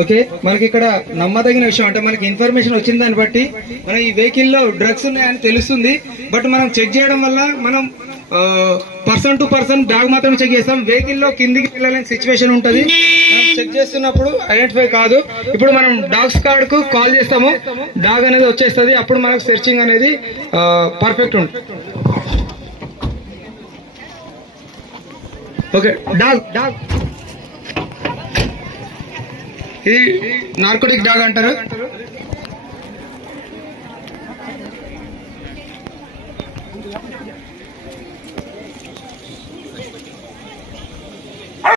Okay, మనకి ఇక్కడ నమ్మదగిన విషయం అంటే మనకి ఇన్ఫర్మేషన్ వచ్చిన దాన్ని బట్టి మనం ఈ వెహికల్ లో డ్రగ్స్ ఉన్నాయని తెలుస్తుంది. బట్ మనం చెక్ చేయడం వల్ల మనం పర్సన్ టు పర్సన్ బ్యాగ్ మాత్రమే చెక్ చేస్తాం. వెహికల్ లో కిందికి వెళ్ళలేని సిచ్యువేషన్ ఉంటుంది. మనం చెక్ చేస్తున్నప్పుడు ఐడెంటిఫై కాదు. ఇప్పుడు మనం డాగ్స్ కార్డ్ కు కాల్ చేస్తాము, డాగ్ అనేది వచ్చేస్తుంది. అప్పుడు మనకు సెర్చింగ్ అనేది పర్ఫెక్ట్ ఉంటుంది. ఓకే, డాగ్ ఇది నార్కోటిక్ డాగ్ అంటారు.